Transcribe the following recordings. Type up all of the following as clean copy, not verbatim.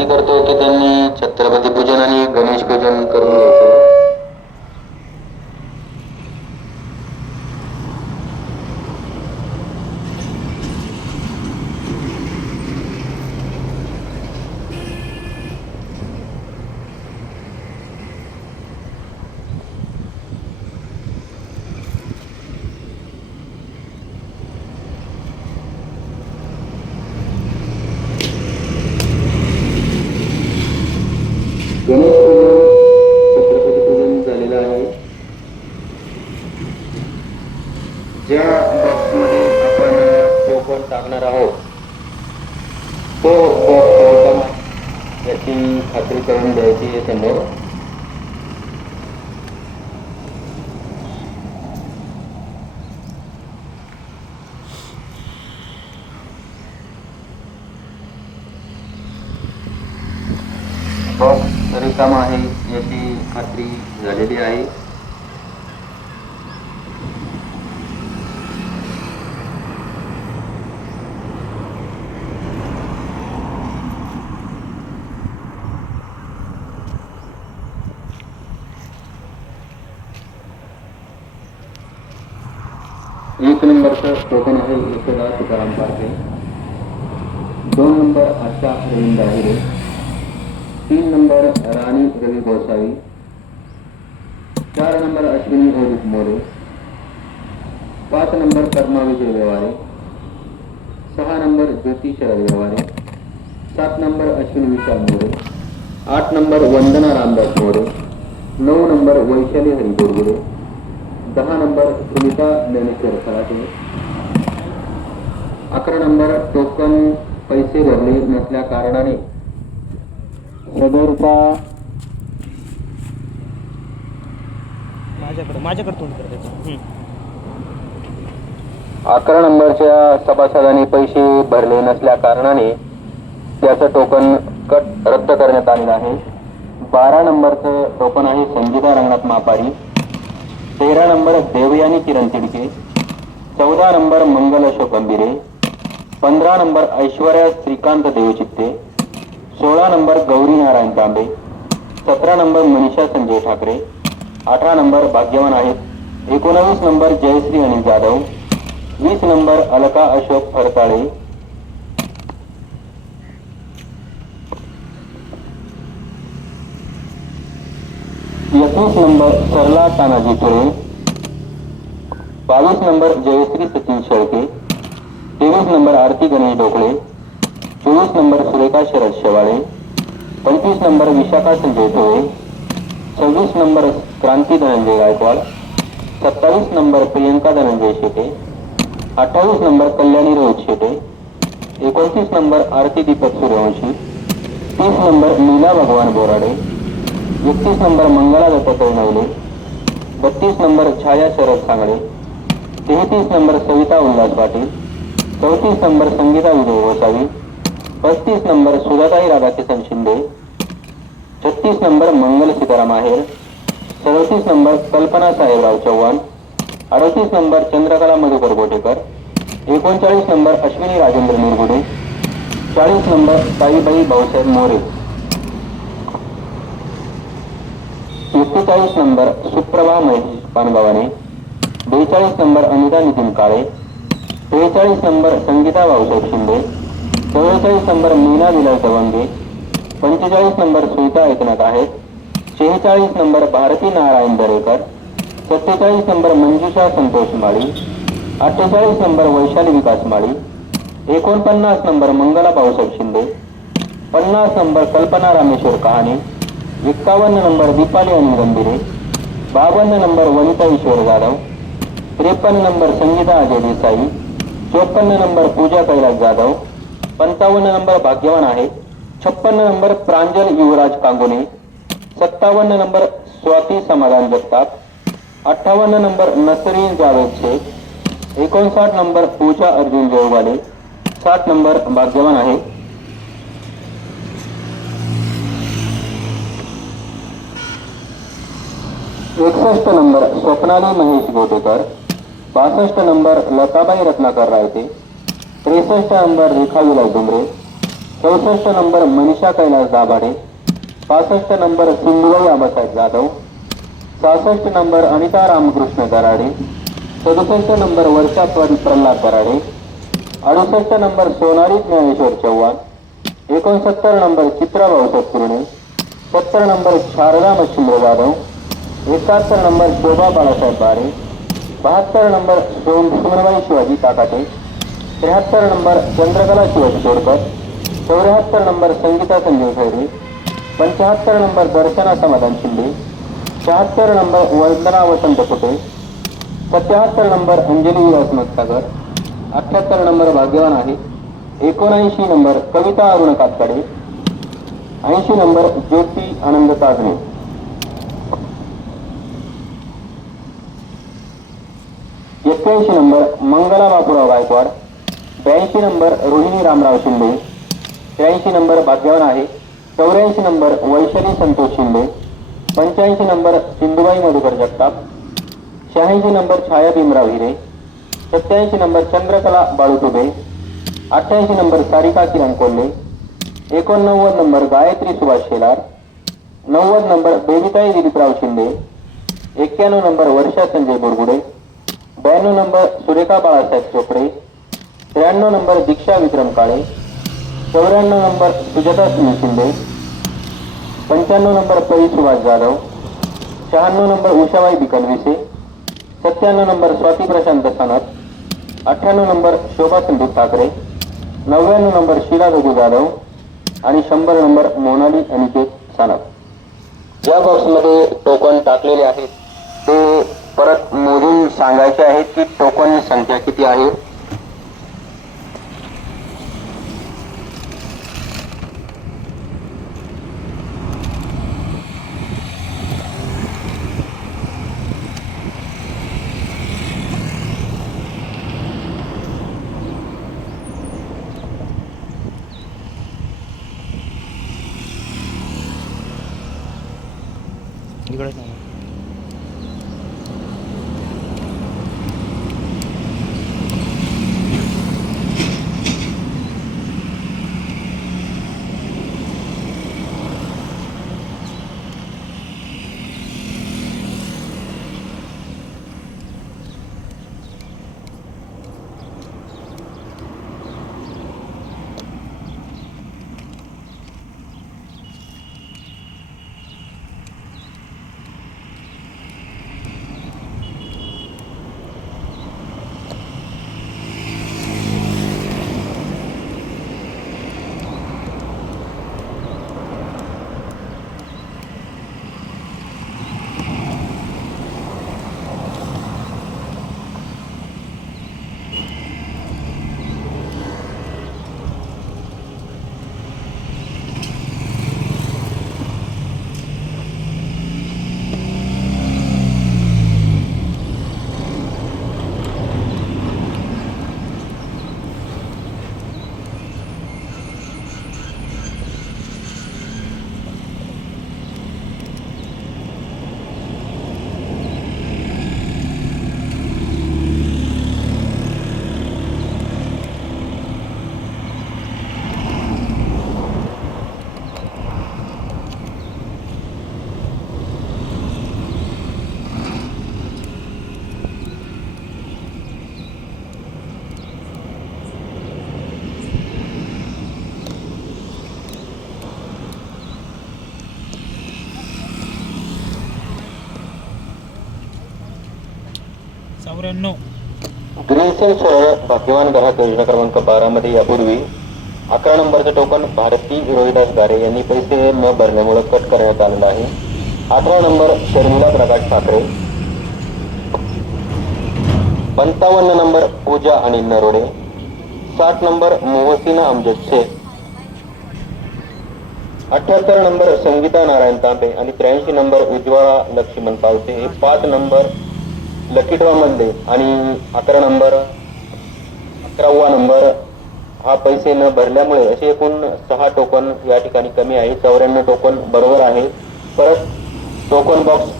विनंती करतो की त्यांनी छत्रपती पूजन आणि गणेश पूजन करून घ्यायचं. गणेश पूजन छत्रपती पूजन झालेलं आहे. ज्या बॉक्समध्ये आपण टोकन टाकणार आहोत तो बॉक्स रिकामा याची खात्री करून द्यायची आहे समोर. बॉक्स रिकामा आहे याची खात्री झालेली आहे. एक नंबरचं टोकन आहे यशोदा तुकाराम पारखे. 2 नंबर आशा अरविंद आहिरे. 3 नंबर राणी रवी गोसावी. 4 नंबर अश्विनी ओडित मोरे. 5 नंबर कर्मा विजय व्यवहारे. 6 नंबर ज्योती शरद व्यवहारे. 7 नंबर अश्विनी विशाल मोरे. 8 नंबर वंदना रामदास मोरे. 9 नंबर वैशाली हरी गोडगुडे. 10 नंबर सुनीता ज्ञानेश्वर खराटे. 11 नंबर टोकन पैसे भरले नसल्या कारणाने सदरचा माझ्याकडे तोंड करायचं. 11 नंबरच्या सभासदांनी पैसे भरले नसल्या कारणाने त्याचं टोकन रद्द करण्यात आलेलं आहे. 12 नंबरचं टोकन आहे Sangeeta Ranganath Mapari. 13 number Devyani Kiran Tidke. 14 number Mangal Ashok Gambhire. 15 number Aishwarya Shrikant Devchitte. 16 number Gauri Narayan Tambe. 17 number Manisha Sanjay Thackeray. 18 number भाग्यवान आहेत. 19 number Jayashree Anil Jadhav. 20 number Alka Ashok Phartale. 21 number Sarla Tanaji Thale. 22 number Jayashree Sachin Shelke. 23 number Aarti Ganesh Dhokle. 24 number Surekha Sharad Shewale. 25 number Vishakha Sanjay टोळे. 26 number Kranti Dhananjay Gaikwad. 27 number Priyanka Dhananjay Shete. 28 number Kalyani Rohit Shete. 29 number Aarti Deepak Suryavanshi. 30 number Leela Bhagwan Borade. 31 number Mangala Dattatray Navale. 32 number Chhaya Sharad Sangde. 33 number Savita Ulhas Patil. 34 number Sangeeta Vijay Gosavi. 35 number Sudhatai Radhakishan Shinde. 36 number Mangal Sitaram Aher. 37 number Kalpana Sahebrao Chavan. 38 number Chandrakala Madhukar Gotekar. 39 number Ashwini Rajendra Nirgude. 40 number Taibai Bhausaheb More. 41 number Suprabha Mahesh Pangavane. 42 number Anita Nitin Kale. 43 number Sangeeta Bhausaheb Shinde. 44 number Meena Vilas Dawange. 45 number Sunita Eknath आहेत. 46 number Bharati Narayan Darekar. 47 number Manjusha Santosh Mali. 48 number Vaishali Vikas Mali. 49 number Mangala Bhausaheb Shinde. 50 number Kalpana Rameshwar Kahane. 51 number Deepali Anil Gambhire. 52 number Vanita Ishwar Jadhav. 53 number Sangeeta Ajay Desai. 54 number Pooja Kailas Jadhav. 55 number भाग्यवान आहे. 56 number Pranjal Yuvraj Kangone. 57 number Swati Samadhan Jagtap. 58 number Nasreen Javed Shaikh. 59 number Pooja Arjun Jaywale. 60 number भाग्यवान आहे. 61 number Swapnali Mahesh Gotekar. 62 number Latabai Ratnakar Raite. 63 number Rekha Vilas Dumre. 64 number Manisha Kailas Dabhade, 65 number Sindhubai Abasaheb Jadhav, 66 number Anita Ramkrishna Karade, 67 number Varsha Pralhad Karade, 68 number Sonali Dnyaneshwar Chavan, 69 number Chitra Bhausaheb Kurne, 70 number Sharda Machhindra Jadhav, 71 number Shobha Balasaheb Bare, 72 number Sonbai Shivaji Takate, 73 number Chandrakala Shivaji Todkar, 74 number Sangeeta Sanjay Khaire, 75 number Darshana Samadhan Shinde, 76 number Vandana Vasant Kute, 77 number Anjali Vilas Matsagar, 78 number भाग्यवान आहे, 79 number Kavita Arun Katkade, 80 number Jyoti Anand Tajane, 81 number Mangala Bapurao Gaikwad, 82 number Rohini Ramrao Shinde, 83 number भाग्यवान आहे, 84 number Vaishali Santosh Shinde, 85 number Sindhubai Madhukar Jagtap, 86 number Chhaya Bhimrao Hire, 87 number Chandrakala Balu Tube, 88 number Sarika Kiran Kolhe, 89 number Gayatri Subhash Shelar, 90 number Bebitai Diliprao Shinde, 91 number Varsha Sanjay Borgude, 92 number Surekha Balasaheb Chopde, 93 number Diksha Vikram Kale, 94 number Sujata Sunil Shinde, 95 number Pari Subhash Jadhav, 96 number Ushabai बिकनविसे, 97 number Swati Prashant Sanap, 98 number शोभा Sandeep Thackeray, 99 number Sheila Raghu Jadhav आणि 100 number Monali Aniket Sanap. ज्या बॉक्समध्ये token टाकलेले आहेत ते परत मोजून सांगायचे आहेत की टोकन संख्या किती आहे. इकडेच नाही. ग्रीनसेल सोहळा भाग्यवान ग्राहक योजना क्रमांक 12 मध्ये यापूर्वी 11 नंबरचं टोकन भारती रोहिदास गारे यांनी पैसे न भरल्यामुळे कट करण्यात आलेलं आहे. 18 नंबर शर्मिला प्रकाश ठाकरे, 55 नंबर पूजा अनिल नरोडे, 60 नंबर मोहसिना अमजद शेख, 78 नंबर संगीता नारायण तांबे आणि 83 नंबर उज्ज्वला लक्ष्मण पावसे. हे 5 नंबर लकी ड्रॉ मधले आणि 11 नंबर 11वा नंबर हा पैसे न भरल्यामुळे असे एकूण 6 टोकन या ठिकाणी कमी आहे. 94 टोकन बरोबर आहे. परत टोकन बॉक्स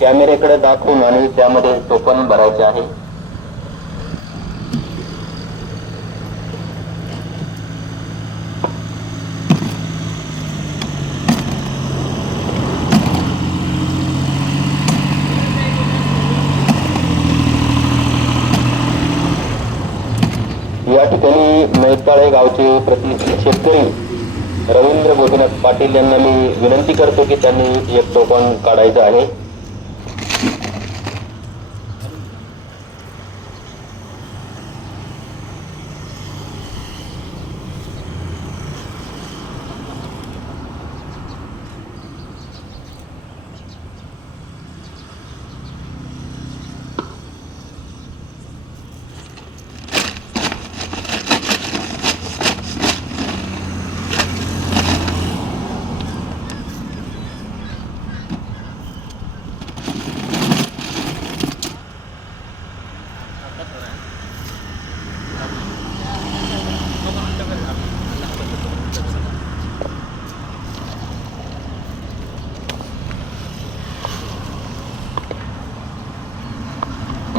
कॅमेऱ्याकडे दाखवून आणि त्यामध्ये टोकन भरायचे आहे. मुक्काळे गावचे प्रतिष्ठित शेतकरी रवींद्र गोपीनाथ पाटील यांना मी विनंती करतो की त्यांनी एक टोकन काढायचं आहे.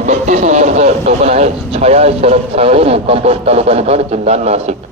बत्तीस नंबरचं टोकन आहे छाया शरद सांगळे, मुक्काम पोस्ट तालुका निफाड, जिल्हा नाशिक.